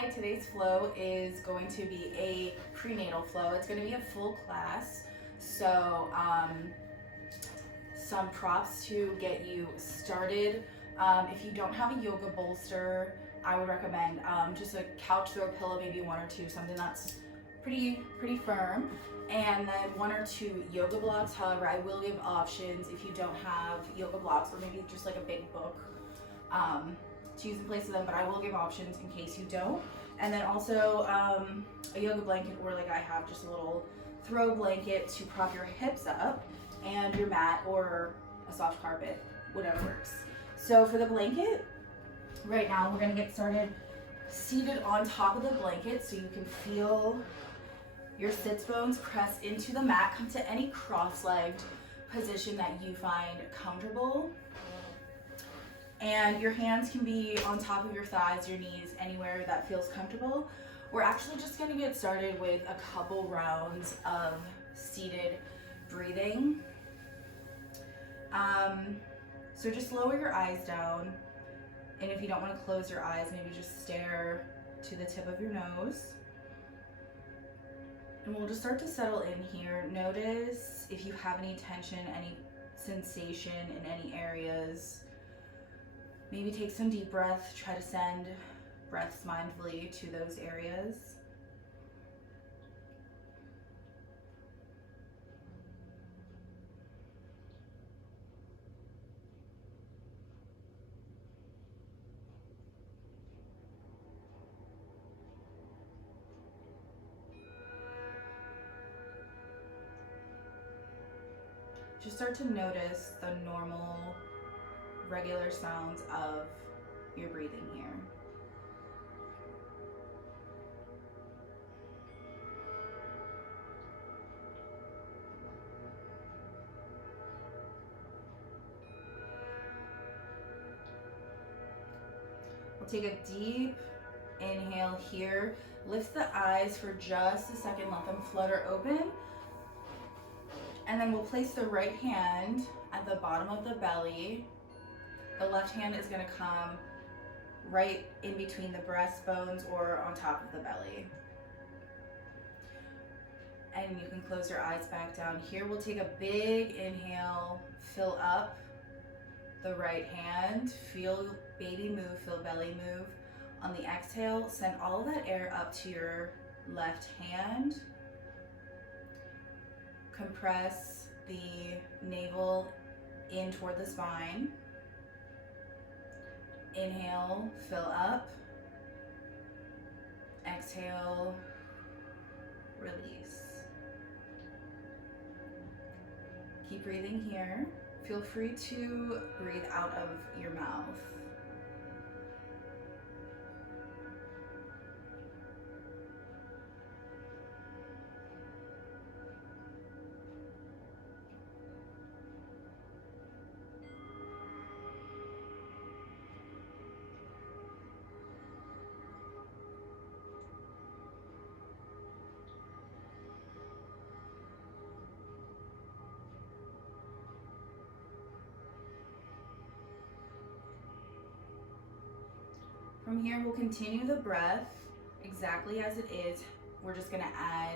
Hi, today's flow is going to be a prenatal flow. It's going to be a full class. So, some props to get you started. If you don't have a yoga bolster, I would recommend just a couch throw pillow, maybe one or two, something that's pretty firm, and then one or two yoga blocks. However, I will give options if you don't have yoga blocks, or maybe just like a big book to use in place of them, but I will give options in case you don't. And then also a yoga blanket, or like I have just a little throw blanket to prop your hips up, and your mat or a soft carpet, whatever works. So for the blanket, right now we're gonna get started seated on top of the blanket so you can feel your sits bones press into the mat. Come to any cross-legged position that you find comfortable. And your hands can be on top of your thighs, your knees, anywhere that feels comfortable. We're actually just gonna get started with a couple rounds of seated breathing. So just lower your eyes down. And if you don't wanna close your eyes, maybe just stare to the tip of your nose. And we'll just start to settle in here. Notice if you have any tension, any sensation in any areas. Maybe take some deep breaths, try to send breaths mindfully to those areas. Just start to notice the normal, regular sounds of your breathing here. We'll take a deep inhale here. Lift the eyes for just a second, let them flutter open. And then we'll place the right hand at the bottom of the belly. The left hand is gonna come right in between the breastbones or on top of the belly. And you can close your eyes back down here. We'll take a big inhale, fill up the right hand, feel baby move, feel belly move. On the exhale, send all of that air up to your left hand. Compress the navel in toward the spine. Inhale, fill up. Exhale, release. Keep breathing here. Feel free to breathe out of your mouth. From here, we'll continue the breath exactly as it is. We're just gonna add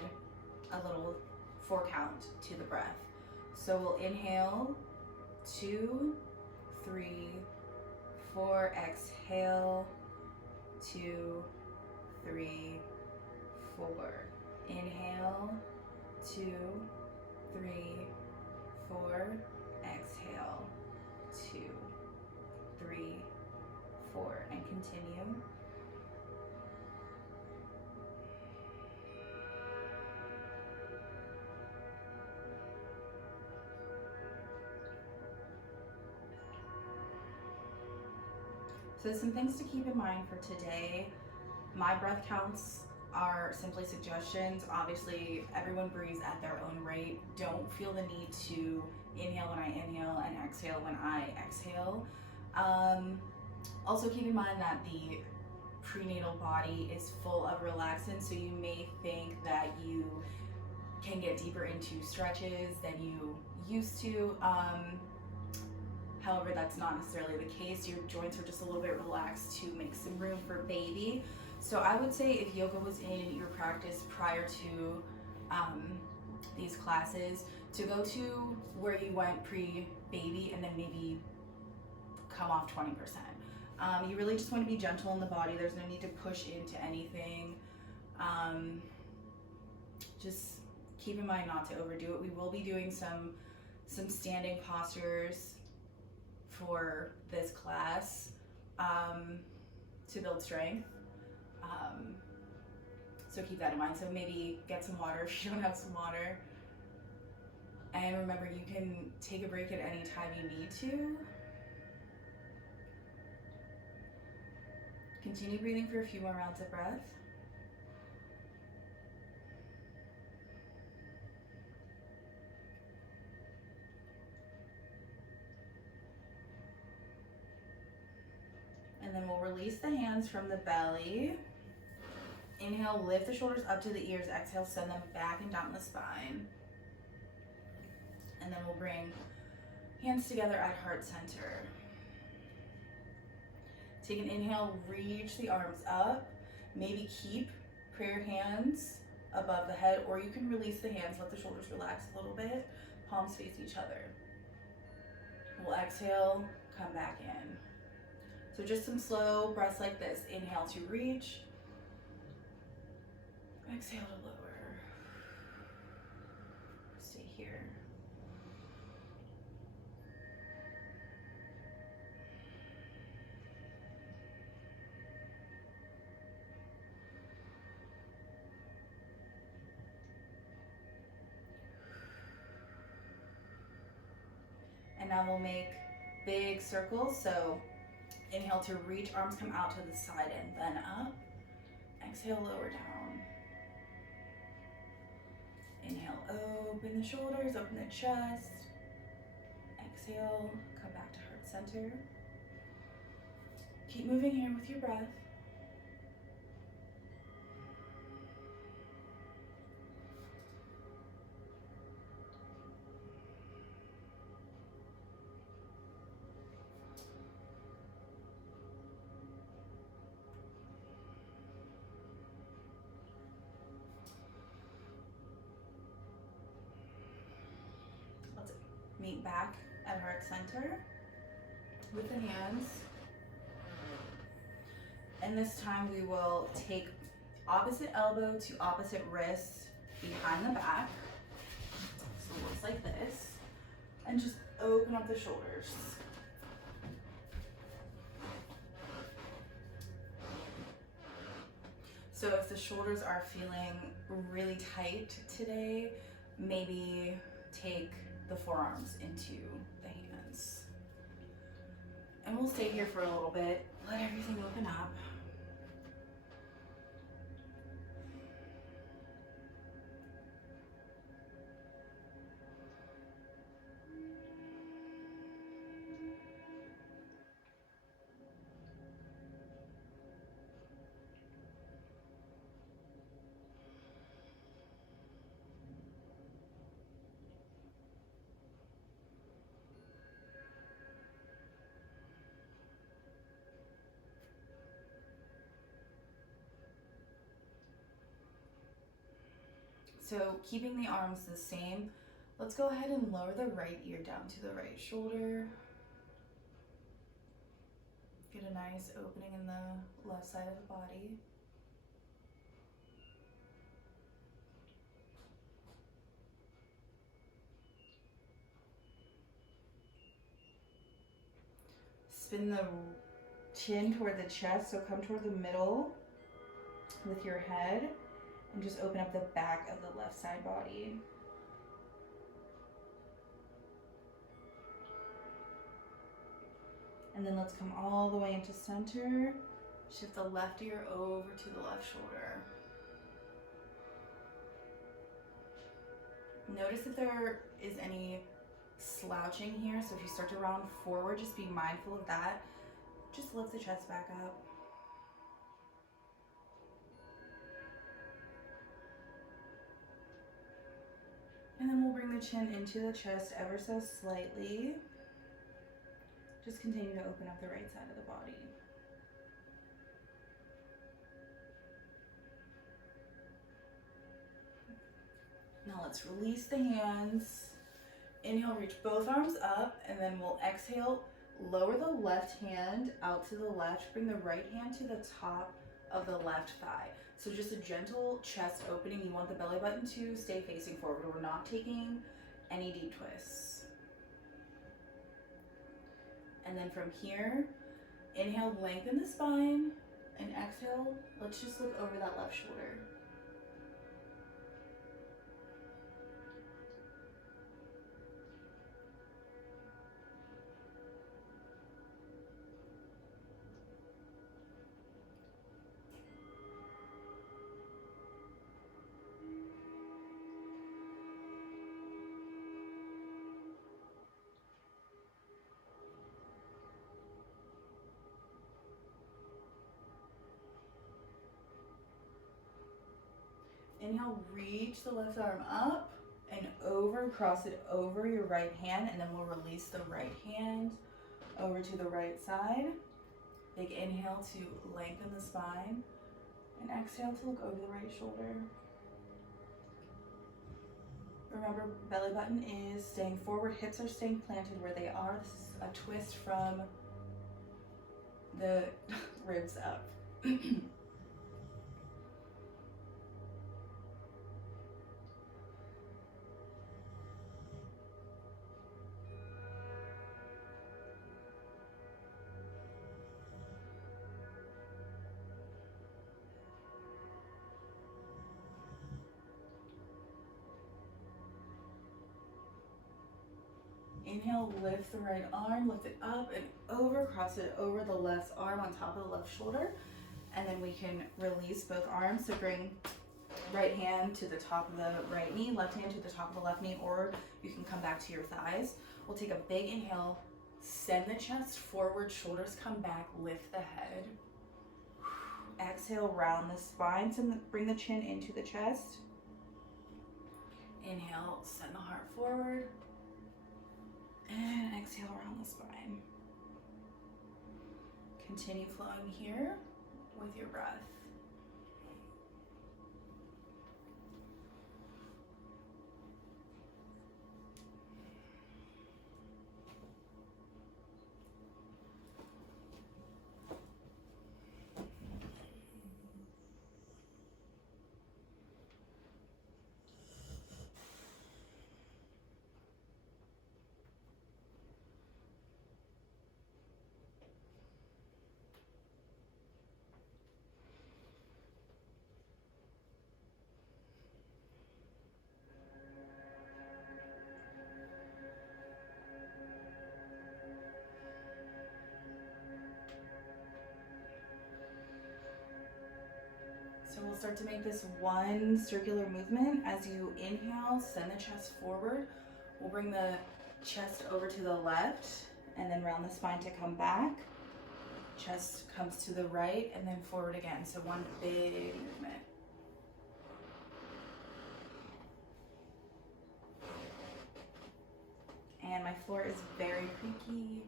a little 4 count to the breath. So we'll inhale, 2, 3, 4, exhale, 2, 3, 4. Inhale, 2, 3, 4, exhale, 2, 3, 4, and continue. So some things to keep in mind for today. My breath counts are simply suggestions. Obviously, everyone breathes at their own rate. Don't feel the need to inhale when I inhale and exhale when I exhale. Also keep in mind that the prenatal body is full of relaxants, so you may think that you can get deeper into stretches than you used to. However, that's not necessarily the case. Your joints are just a little bit relaxed to make some room for baby. So I would say if yoga was in your practice prior to these classes, to go to where you went pre-baby and then maybe come off 20%. You really just want to be gentle in the body. There's no need to push into anything. Just keep in mind not to overdo it. We will be doing some standing postures for this class to build strength. So keep that in mind. So maybe get some water if you don't have some water. And remember, you can take a break at any time you need to. Continue breathing for a few more rounds of breath. And then we'll release the hands from the belly. Inhale, lift the shoulders up to the ears. Exhale, send them back and down the spine. And then we'll bring hands together at heart center. Take an inhale, reach the arms up. Maybe keep prayer hands above the head, or you can release the hands, let the shoulders relax a little bit. Palms face each other. We'll exhale, come back in. So just some slow breaths like this. Inhale to reach. Exhale to lower. Stay here. And now we'll make big circles. So inhale to reach, arms come out to the side and then up. Exhale, lower down. Inhale, open the shoulders, open the chest. Exhale, come back to heart center. Keep moving here with your breath. Meet back at heart center with the hands. And this time we will take opposite elbow to opposite wrist behind the back. So it looks like this. And just open up the shoulders. So if the shoulders are feeling really tight today, maybe take the forearms into the hands. And we'll stay here for a little bit. Let everything open up. So keeping the arms the same, let's go ahead and lower the right ear down to the right shoulder. Get a nice opening in the left side of the body. Spin the chin toward the chest, so come toward the middle with your head. And just open up the back of the left side body. And then let's come all the way into center. Shift the left ear over to the left shoulder. Notice if there is any slouching here. So if you start to round forward, just be mindful of that. Just lift the chest back up. And then we'll bring the chin into the chest ever so slightly. Just continue to open up the right side of the body. let's release the hands. Inhale, reach both arms up, and then we'll exhale, lower the left hand out to the left, bring the right hand to the top of the left thigh. So just a gentle chest opening. You want the belly button to stay facing forward. We're not taking any deep twists. And then from here, inhale, lengthen the spine, and exhale, let's just look over that left shoulder. Inhale, reach the left arm up and over, cross it over your right hand, and then we'll release the right hand over to the right side. Big inhale to lengthen the spine, and exhale to look over the right shoulder. Remember, belly button is staying forward, hips are staying planted where they are. This is a twist from the ribs up. Inhale, lift the right arm, lift it up and over, cross it over the left arm on top of the left shoulder. And then we can release both arms. So bring right hand to the top of the right knee, left hand to the top of the left knee, or you can come back to your thighs. We'll take a big inhale, send the chest forward, shoulders come back, lift the head. Exhale, round the spine, bring the chin into the chest. Inhale, send the heart forward. And exhale around the spine. Continue flowing here with your breath. So we'll start to make this one circular movement. As you inhale, send the chest forward. We'll bring the chest over to the left and then round the spine to come back. Chest comes to the right and then forward again. So one big movement. And my floor is very creaky.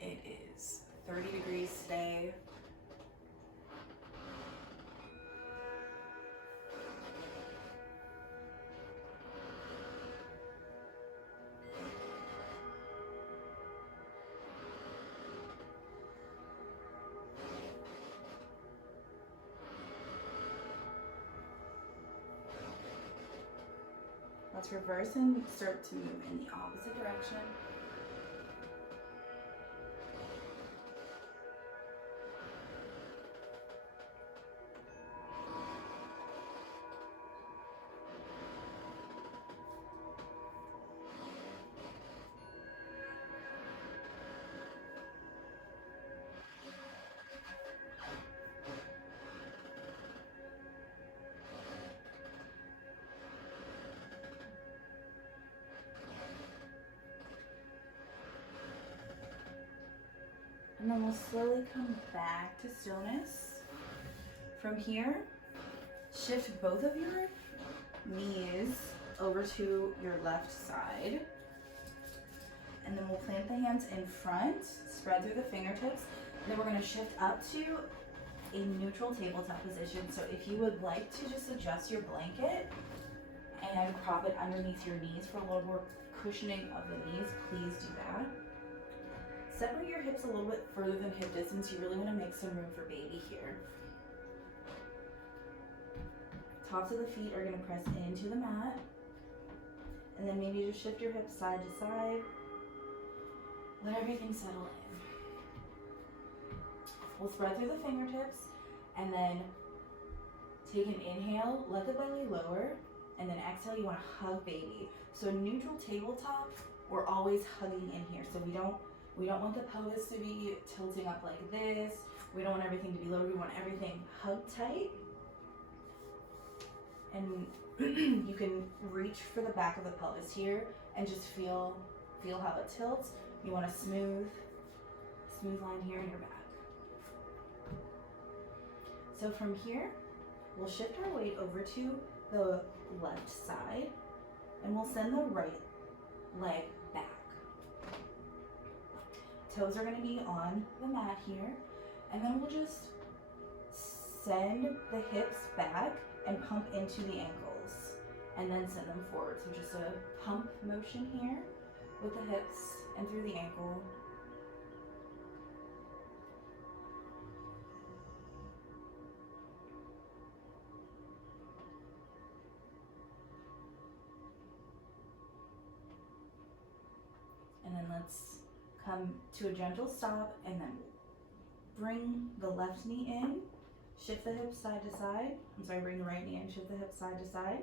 It is 30 degrees today. Let's reverse and start to move in the opposite direction. And then we'll slowly come back to stillness. From here, shift both of your knees over to your left side. And then we'll plant the hands in front, spread through the fingertips. And then we're gonna shift up to a neutral tabletop position. So if you would like to just adjust your blanket and crop it underneath your knees for a little more cushioning of the knees. Please do that. Separate your hips a little bit further than hip distance. You really want to make some room for baby here. Tops of the feet are going to press into the mat. And then maybe just shift your hips side to side. Let everything settle in. We'll spread through the fingertips and then take an inhale, let the belly lower, and then exhale, you want to hug baby. So neutral tabletop, we're always hugging in here. So we don't want the pelvis to be tilting up like this. We don't want everything to be lower. We want everything hugged tight. And you can reach for the back of the pelvis here and just feel how it tilts. You want a smooth line here in your back. So from here, we'll shift our weight over to the left side and we'll send the right leg back. Toes are going to be on the mat here, and then we'll just send the hips back and pump into the ankles and then send them forward. So just a pump motion here with the hips and through the ankle. And then let's come to a gentle stop and then bring the left knee in, shift the hips side to side. Bring the right knee in, shift the hips side to side.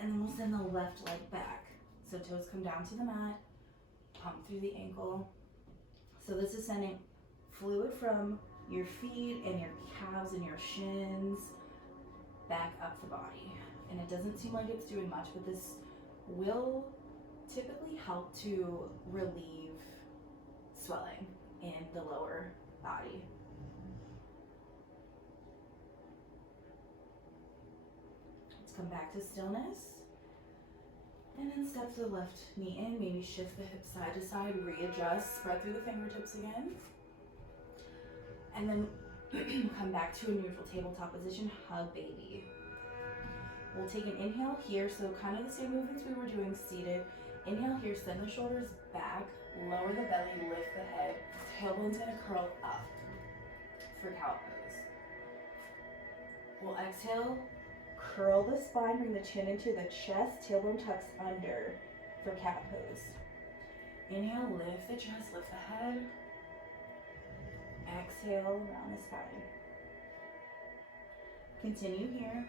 And then we'll send the left leg back. So toes come down to the mat, pump through the ankle. So this is sending fluid from your feet and your calves and your shins back up the body. And it doesn't seem like it's doing much, but this will typically help to relieve swelling in the lower body. Let's come back to stillness. And then step the left knee in, maybe shift the hips side to side, readjust, spread through the fingertips again. And then come back to a neutral tabletop position, hug baby. We'll take an inhale here, so kind of the same movements we were doing seated. Inhale here, send the shoulders back, lower the belly, lift the head. Tailbone's gonna curl up for cow pose. We'll exhale, curl the spine, bring the chin into the chest, tailbone tucks under for cat pose. Inhale, lift the chest, lift the head. Exhale, round the spine. Continue here.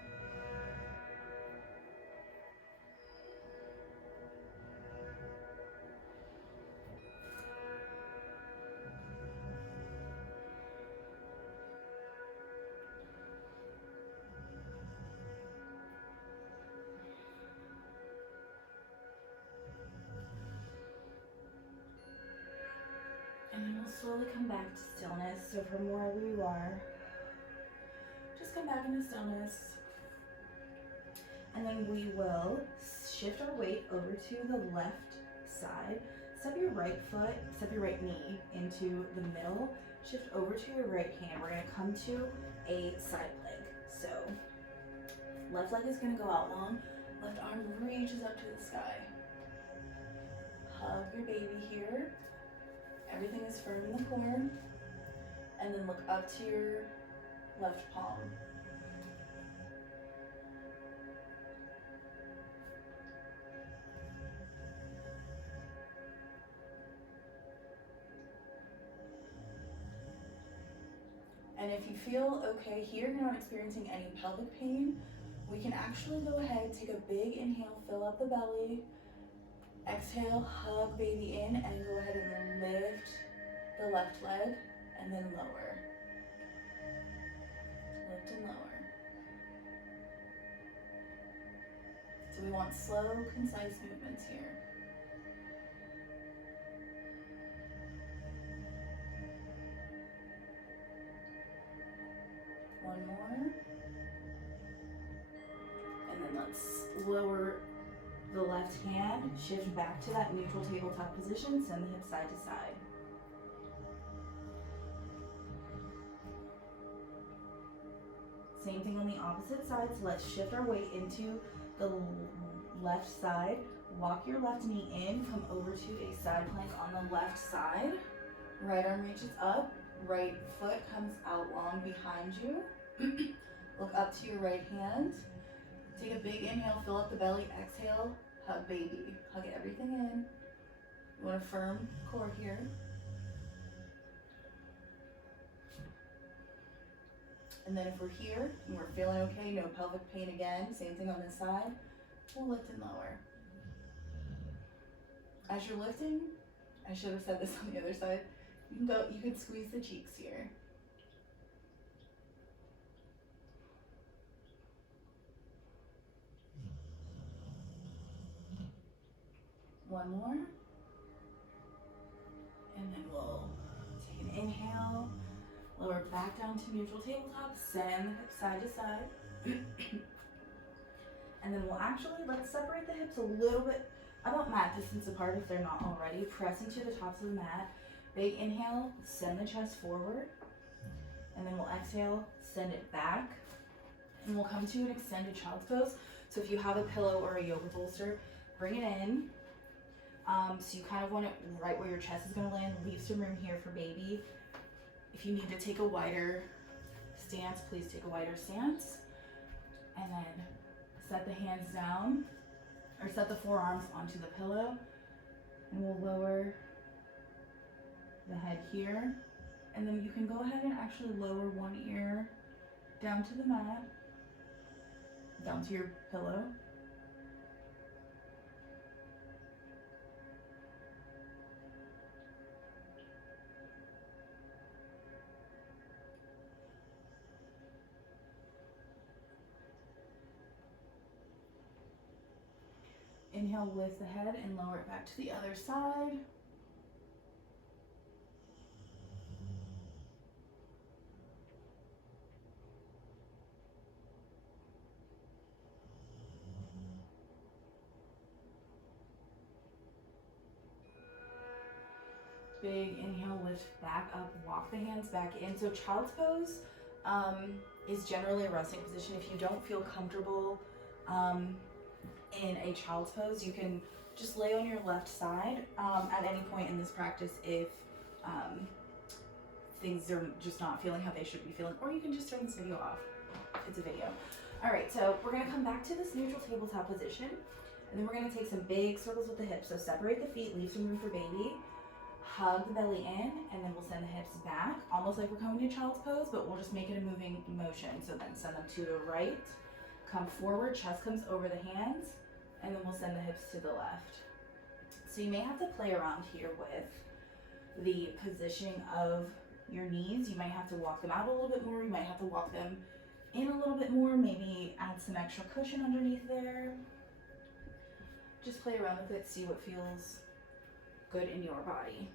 And then we'll slowly come back to stillness. So from wherever you are, just come back into stillness. And then we will shift our weight over to the left side. Step your right knee into the middle. Shift over to your right hand. We're gonna come to a side leg. So left leg is gonna go out long. Left arm reaches up to the sky. Hug your baby here. Everything is firm in the core. And then look up to your left palm. And if you feel okay here, you're not experiencing any pelvic pain, we can actually go ahead, take a big inhale, fill up the belly. Exhale, hug baby in, and go ahead and then lift the left leg, and then lower. Lift and lower. So we want slow, concise movements here. One more. And then let's lower the left hand, shift back to that neutral tabletop position, send the hips side to side. Same thing on the opposite side, so let's shift our weight into the left side. Walk your left knee in, come over to a side plank on the left side. Right arm reaches up, right foot comes out long behind you. Look up to your right hand. Take a big inhale, fill up the belly, exhale, hug baby. Hug everything in. You want a firm core here. And then if we're here and we're feeling okay, no pelvic pain again, same thing on this side, we'll lift and lower. As you're lifting, I should have said this on the other side, you could squeeze the cheeks here. One more. And then we'll take an inhale, lower back down to neutral tabletop, send the hips side to side. And then let's separate the hips a little bit, about mat distance apart if they're not already. Press into the tops of the mat. Big inhale, send the chest forward. And then we'll exhale, send it back. And we'll come to an extended child's pose. So if you have a pillow or a yoga bolster, bring it in. So you kind of want it right where your chest is gonna land. Leave some room here for baby. If you need to take a wider stance, please take a wider stance. And then set the hands down, or set the forearms onto the pillow. And we'll lower the head here. And then you can go ahead and actually lower one ear down to the mat, down to your pillow. Inhale, lift the head and lower it back to the other side. Big inhale, lift back up, walk the hands back in. So child's pose is generally a resting position. If you don't feel comfortable in a child's pose, you can just lay on your left side at any point in this practice if things are just not feeling how they should be feeling, or you can just turn this video off. It's a video. All right, so we're gonna come back to this neutral tabletop position, and then we're gonna take some big circles with the hips. So separate the feet, leave some room for baby. Hug the belly in, and then we'll send the hips back, almost like we're coming to child's pose, but we'll just make it a moving motion. So then send them to the right, come forward, chest comes over the hands, and then we'll send the hips to the left. So you may have to play around here with the positioning of your knees. You might have to walk them out a little bit more. You might have to walk them in a little bit more, maybe add some extra cushion underneath there. Just play around with it, see what feels good in your body.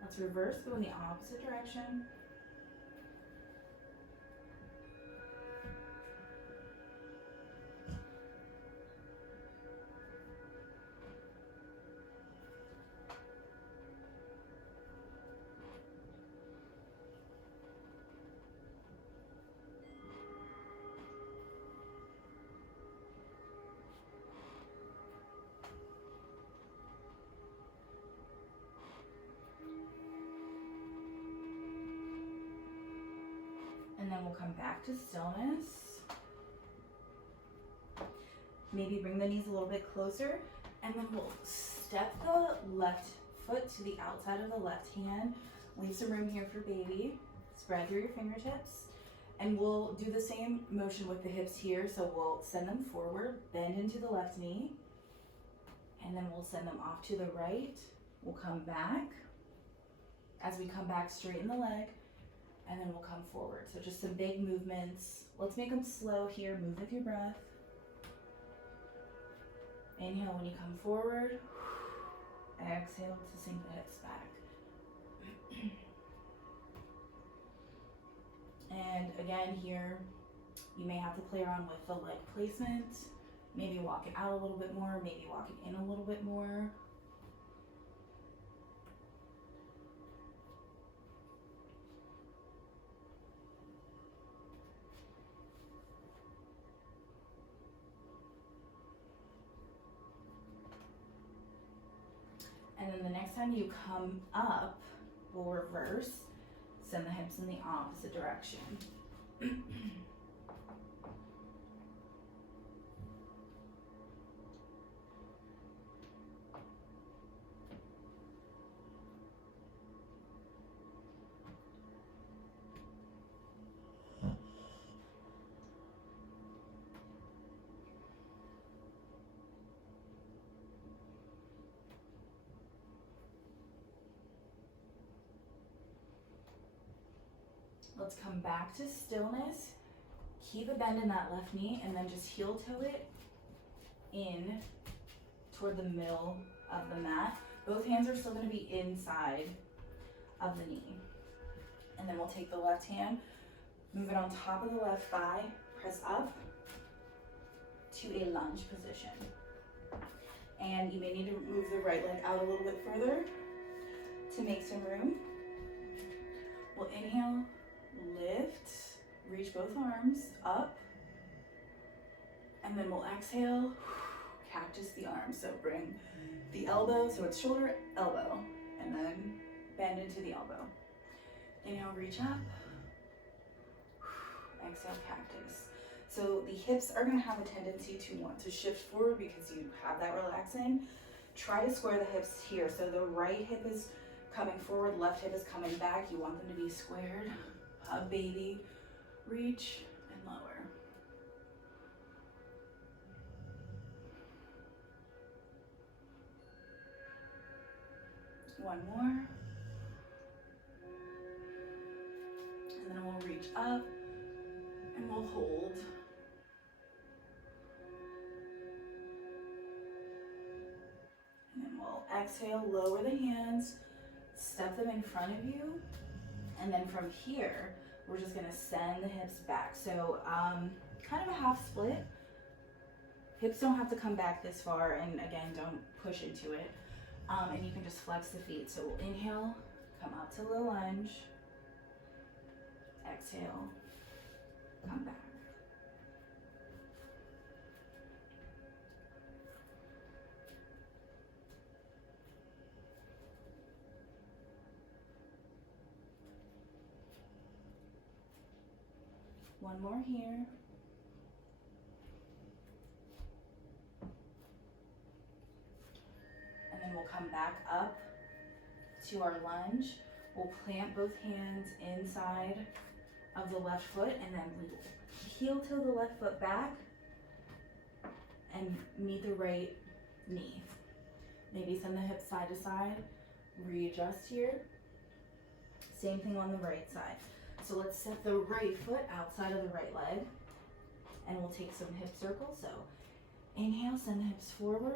Let's reverse, go in the opposite direction. And then we'll come back to stillness. Maybe bring the knees a little bit closer, and then we'll step the left foot to the outside of the left hand. Leave some room here for baby. Spread through your fingertips, and we'll do the same motion with the hips here. So we'll send them forward, bend into the left knee, and then we'll send them off to the right. We'll come back. As we come back, straighten the leg, and then we'll come forward. So just some big movements. Let's make them slow here. Move with your breath. Inhale when you come forward. Exhale to sink the hips back. And again here, you may have to play around with the leg placement. Maybe walk it out a little bit more, maybe walk it in a little bit more. And then the next time you come up, we'll reverse, send the hips in the opposite direction. Let's come back to stillness. Keep a bend in that left knee and then just heel toe it in toward the middle of the mat. Both hands are still going to be inside of the knee. And then we'll take the left hand, move it on top of the left thigh, press up to a lunge position. And you may need to move the right leg out a little bit further to make some room. We'll inhale, lift, reach both arms up, and then we'll exhale, cactus the arms. So bring the elbow, so it's shoulder, elbow, and then bend into the elbow. Inhale, reach up, exhale, cactus. So the hips are gonna have a tendency to want to shift forward because you have that relaxing. Try to square the hips here. So the right hip is coming forward, left hip is coming back. You want them to be squared. Hug baby, reach and lower. One more. And then we'll reach up and we'll hold. And then we'll exhale, lower the hands, step them in front of you. And then from here, we're just gonna send the hips back. So kind of a half split. Hips don't have to come back this far, and again, don't push into it. And you can just flex the feet. So we'll inhale, come up to low lunge. Exhale, come back. One more here. And then we'll come back up to our lunge. We'll plant both hands inside of the left foot, and then we will heel toe the left foot back and meet the right knee. Maybe send the hips side to side, readjust here. Same thing on the right side. So let's set the right foot outside of the right leg, and we'll take some hip circles. So inhale, send the hips forward.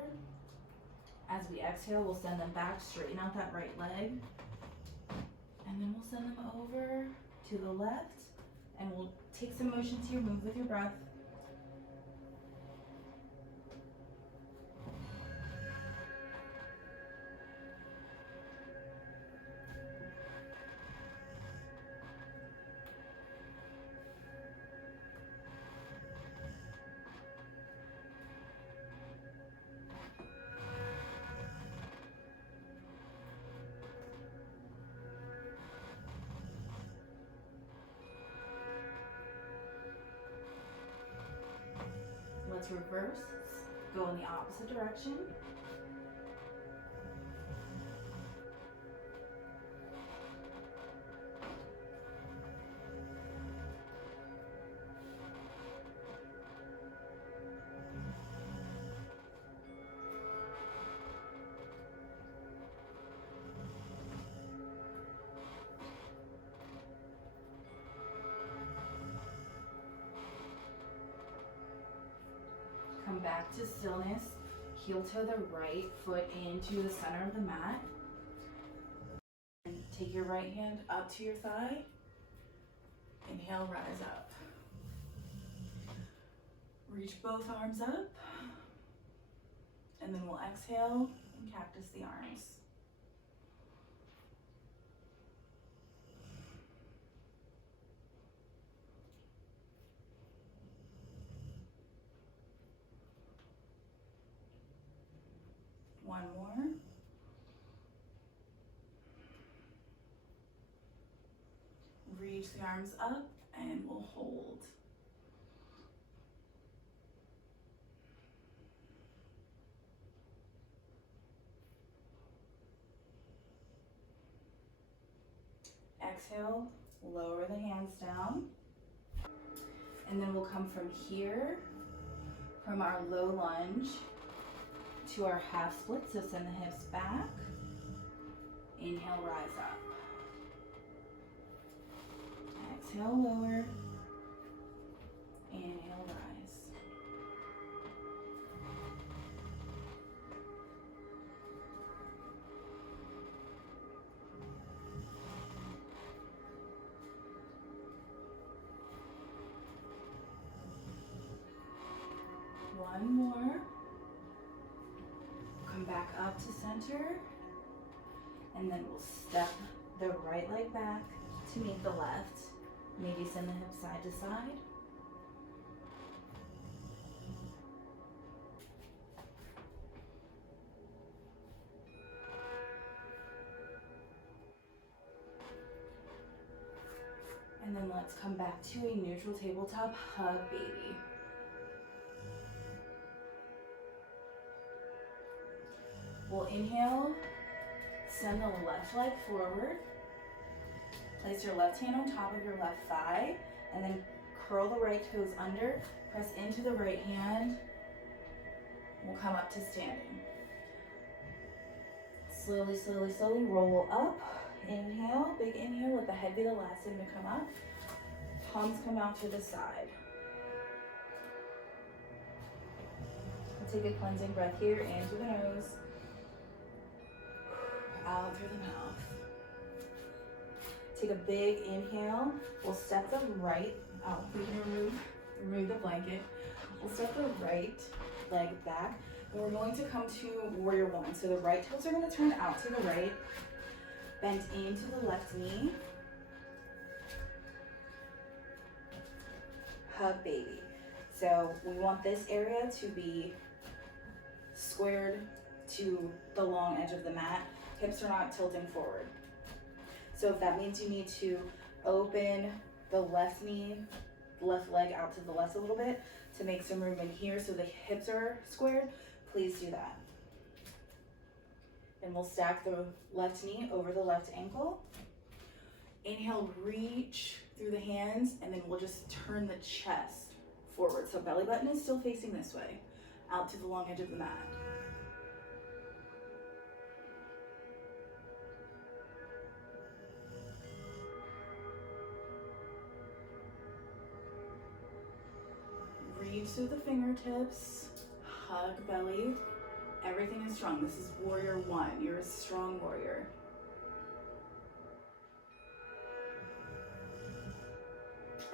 As we exhale, we'll send them back, straighten out that right leg. And then we'll send them over to the left, and we'll take some motions here, move with your breath. Let's reverse, go in the opposite direction. Come back to stillness, heel toe the right foot into the center of the mat. And take your right hand up to your thigh. Inhale, rise up. Reach both arms up. And then we'll exhale and cactus the arms. One more. Reach the arms up and we'll hold. Exhale, lower the hands down. And then we'll come from here, from our low lunge to our half split. So send the hips back. Inhale, rise up. Exhale, lower. Inhale, rise. One more. Come back up to center. And then we'll step the right leg back to meet the left. Maybe send the hips side to side. And then let's come back to a neutral tabletop hug baby. We'll inhale, send the left leg forward. Place your left hand on top of your left thigh, and then curl the right toes under, press into the right hand. We'll come up to standing. Slowly, slowly, slowly roll up. Inhale, big inhale, let the head be the last thing to come up. Palms come out to the side. We'll take a cleansing breath here, in through the nose, out through the mouth. Take a big inhale. We'll step the right, we can remove the blanket. We'll step the right leg back. And we're going to come to warrior one. So the right toes are going to turn out to the right. Bend into the left knee. Hug baby. So we want this area to be squared to the long edge of the mat. Hips are not tilting forward. So if that means you need to open the left knee, left leg out to the left a little bit to make some room in here so the hips are squared, please do that. And we'll stack the left knee over the left ankle. Inhale, reach through the hands, and then we'll just turn the chest forward. So belly button is still facing this way, out to the long edge of the mat. Reach through the fingertips, hug belly. Everything is strong. This is warrior one. You're a strong warrior.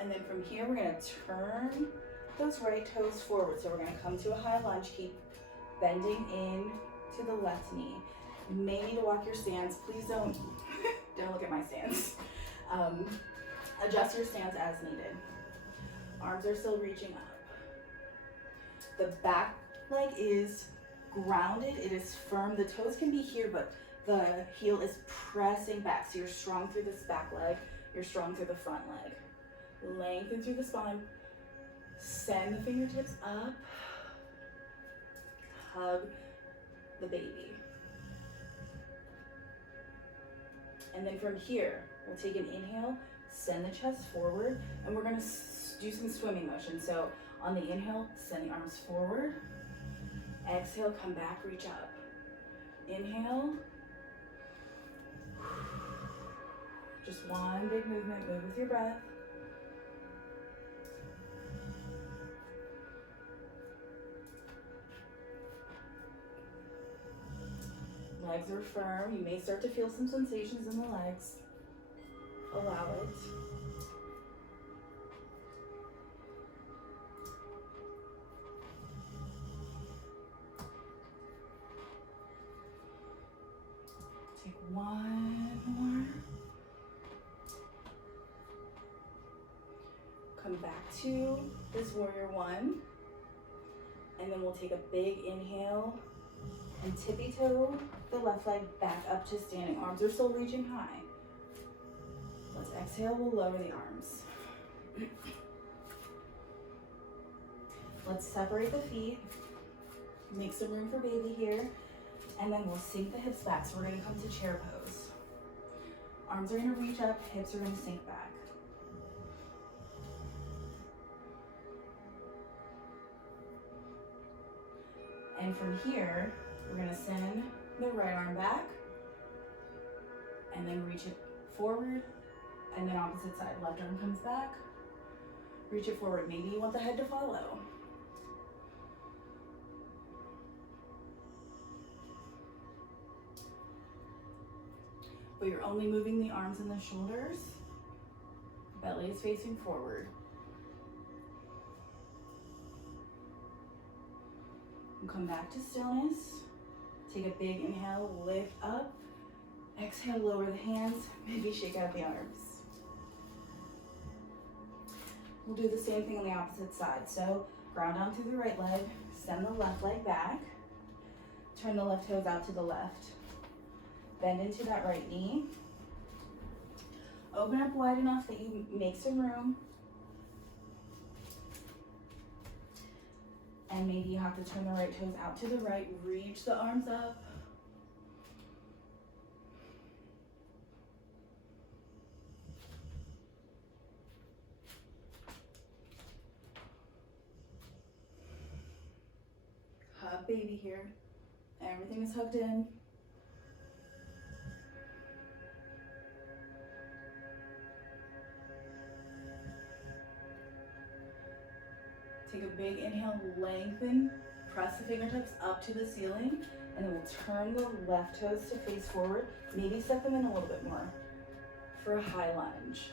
And then from here, we're gonna turn those right toes forward. So we're gonna come to a high lunge, keep bending in to the left knee. You may need to walk your stance. Please don't look at my stance. Adjust your stance as needed. Arms are still reaching up. The back leg is grounded, it is firm. The toes can be here, but the heel is pressing back. So you're strong through this back leg, you're strong through the front leg. Lengthen through the spine. Send the fingertips up. Hug the baby. And then from here, we'll take an inhale, send the chest forward, and we're gonna do some swimming motion. So on the inhale, send the arms forward. Exhale, come back, reach up. Inhale. Just one big movement, move with your breath. Legs are firm. You may start to feel some sensations in the legs. Allow it. Take one more. Come back to this warrior one. And then we'll take a big inhale and tippy toe the left leg back up to standing. Arms are still reaching high. Let's exhale, we'll lower the arms. Let's separate the feet. Make some room for baby here. And then we'll sink the hips back. So we're gonna come to chair pose. Arms are gonna reach up, hips are gonna sink back. And from here, we're gonna send the right arm back and then reach it forward, and then opposite side, left arm comes back, reach it forward. Maybe you want the head to follow. But you're only moving the arms and the shoulders. Belly is facing forward. And come back to stillness. Take a big inhale, lift up. Exhale, lower the hands, maybe shake out the arms. We'll do the same thing on the opposite side. So ground down through the right leg, send the left leg back, turn the left toes out to the left. Bend into that right knee. Open up wide enough that you make some room. And maybe you have to turn the right toes out to the right, reach the arms up. Hug baby here. Everything is hugged in. Take a big inhale, lengthen, press the fingertips up to the ceiling, and then we'll turn the left toes to face forward. Maybe step them in a little bit more for a high lunge.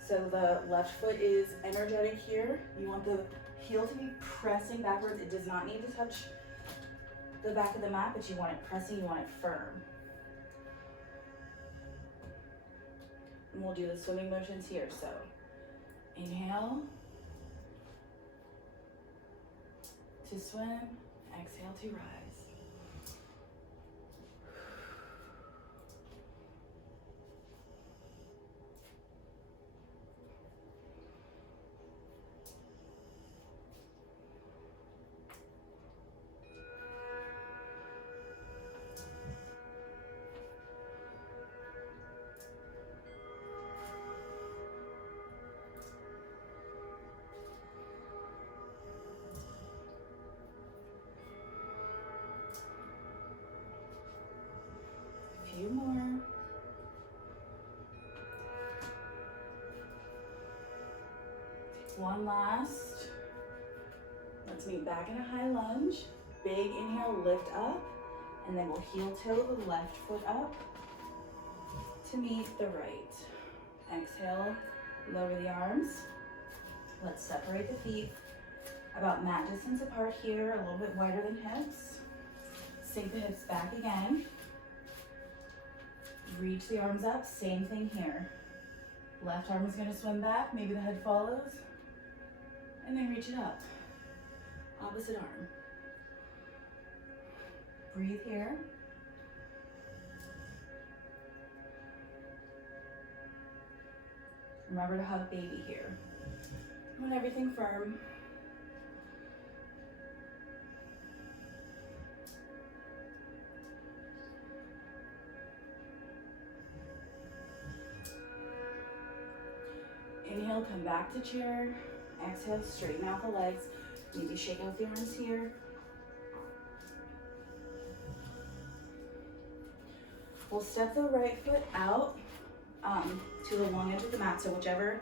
So the left foot is energetic here. You want the heel to be pressing backwards. It does not need to touch the back of the mat, but you want it pressing, you want it firm. And we'll do the swimming motions here. So inhale to swim, exhale to rise. Few more. One last. Let's meet back in a high lunge. Big inhale, lift up, and then we'll heel toe the left foot up to meet the right. Exhale, lower the arms. Let's separate the feet about mat distance apart here, a little bit wider than hips. Sink the hips back again. Reach the arms up, same thing here. Left arm is gonna swim back, maybe the head follows, and then reach it up. Opposite arm. Breathe here. Remember to hug baby here. Want everything firm. Inhale, come back to chair. Exhale, straighten out the legs. Maybe shake out the arms here. We'll step the right foot out to the long edge of the mat. So whatever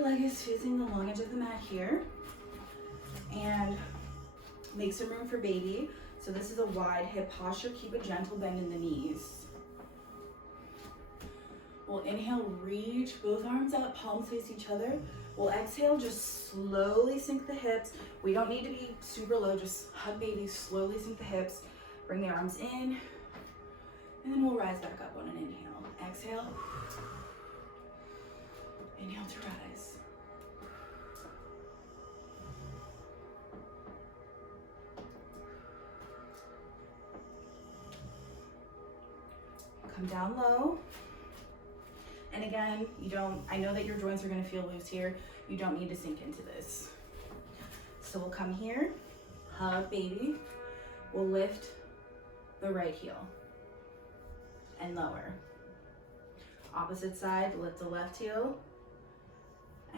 leg is facing the long edge of the mat here. And make some room for baby. So this is a wide hip posture. Keep a gentle bend in the knees. We'll inhale, reach both arms up, palms face each other. We'll exhale, just slowly sink the hips. We don't need to be super low, just hug baby, slowly sink the hips. Bring the arms in, And then we'll rise back up on an inhale. Exhale. Inhale to rise. Come down low. And again, I know that your joints are gonna feel loose here. You don't need to sink into this. So we'll come here, hug baby. We'll lift the right heel and lower. Opposite side, lift the left heel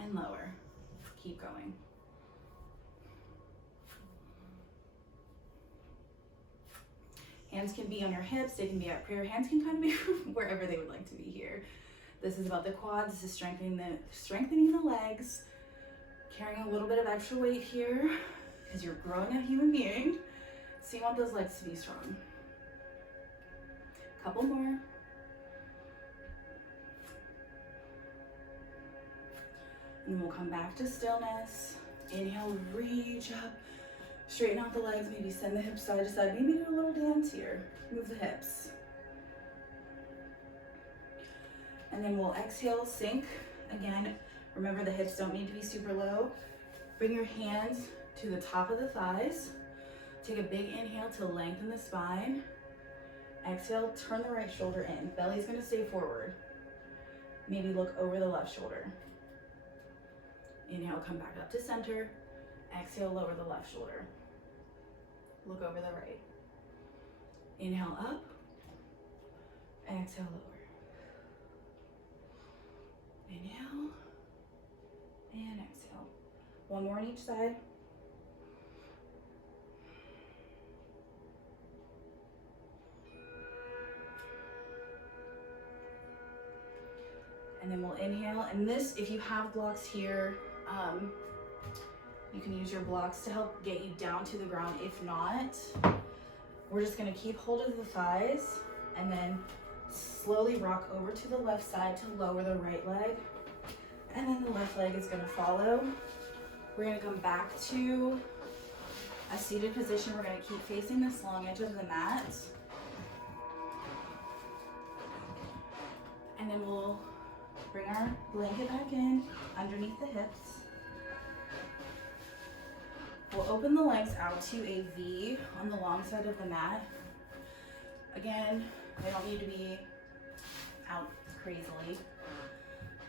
and lower. Keep going. Hands can be on your hips, they can be at prayer. Hands can kind of be wherever they would like to be here. This is about the quads, this is strengthening the legs, carrying a little bit of extra weight here because you're growing a human being. So you want those legs to be strong. Couple more. And we'll come back to stillness. Inhale, reach up, straighten out the legs, maybe send the hips side to side, maybe do a little dance here. Move the hips. And then we'll exhale, sink. Again, remember the hips don't need to be super low. Bring your hands to the top of the thighs. Take a big inhale to lengthen the spine. Exhale, turn the right shoulder in. Belly's gonna stay forward. Maybe look over the left shoulder. Inhale, come back up to center. Exhale, lower the left shoulder. Look over the right. Inhale up. Exhale, lower. Inhale. And exhale. One more on each side. And then we'll inhale. And this, if you have blocks here, you can use your blocks to help get you down to the ground. If not, we're just gonna keep hold of the thighs and then slowly rock over to the left side to lower the right leg. And then the left leg is gonna follow. We're gonna come back to a seated position. We're gonna keep facing this long edge of the mat. And then we'll bring our blanket back in underneath the hips. We'll open the legs out to a V on the long side of the mat. Again, they don't need to be out crazily.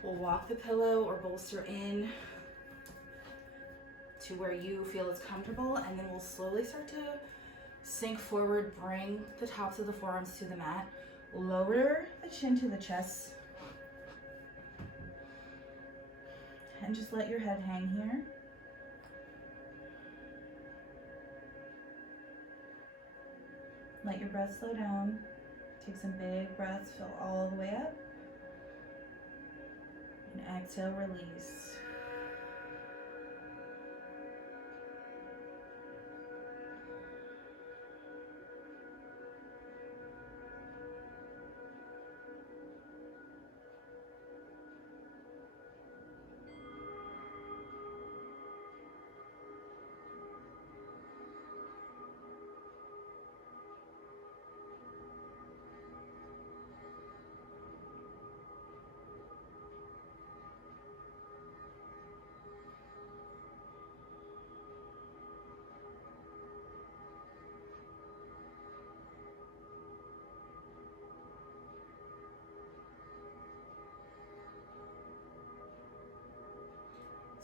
We'll walk the pillow or bolster in to where you feel is comfortable, and then we'll slowly start to sink forward, bring the tops of the forearms to the mat, lower the chin to the chest, and just let your head hang here. Let your breath slow down. Take some big breaths, fill all the way up. And exhale, release.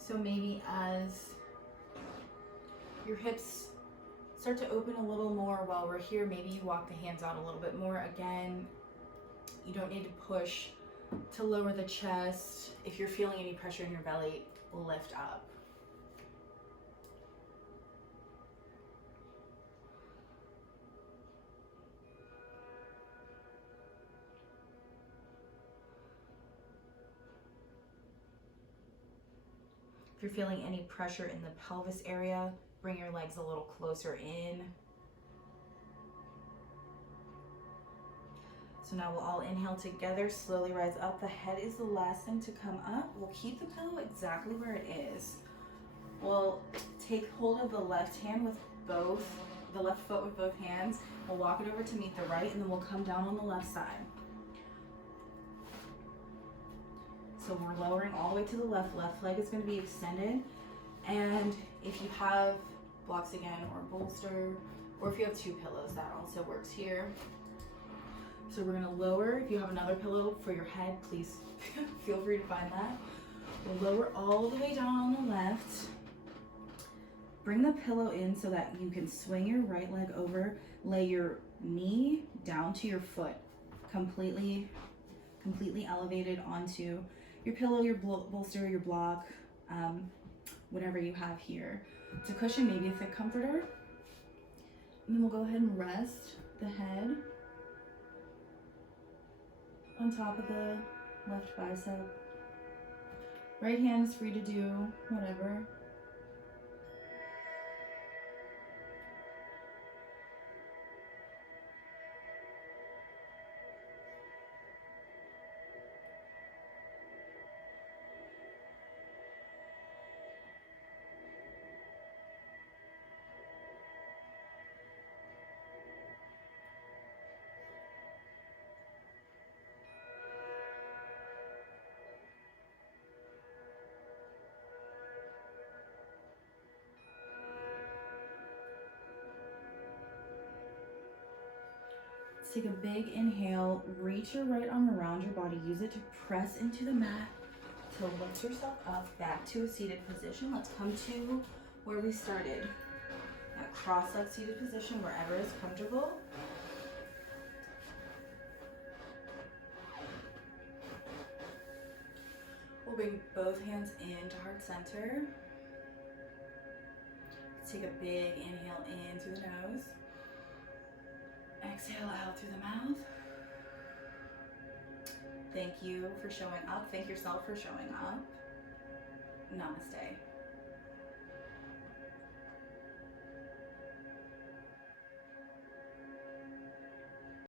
So maybe as your hips start to open a little more while we're here, maybe you walk the hands out a little bit more. Again, you don't need to push to lower the chest. If you're feeling any pressure in your belly, lift up. If you're feeling any pressure in the pelvis area, bring your legs a little closer in. So now we'll all inhale together, slowly rise up. The head is the last thing to come up. We'll keep the pillow exactly where it is. We'll take hold of the left hand with both the left foot with both hands. We'll walk it over to meet the right, and then we'll come down on the left side. So we're lowering all the way to the left. Left leg is going to be extended. And if you have blocks again, or bolster, or if you have 2 pillows, that also works here. So we're going to lower. If you have another pillow for your head, please feel free to find that. We'll lower all the way down on the left. Bring the pillow in so that you can swing your right leg over. Lay your knee down to your foot, completely elevated onto your pillow, your bolster, your block, whatever you have here. To cushion, maybe a thick comforter. And then we'll go ahead and rest the head on top of the left bicep. Right hand is free to do whatever. Take a big inhale, reach your right arm around your body, use it to press into the mat to lift yourself up back to a seated position. Let's come to where we started, that cross-legged seated position, wherever is comfortable. We'll bring both hands into heart center. Let's take a big inhale in through the nose. Exhale out through the mouth. Thank you for showing up. Thank yourself for showing up. Namaste.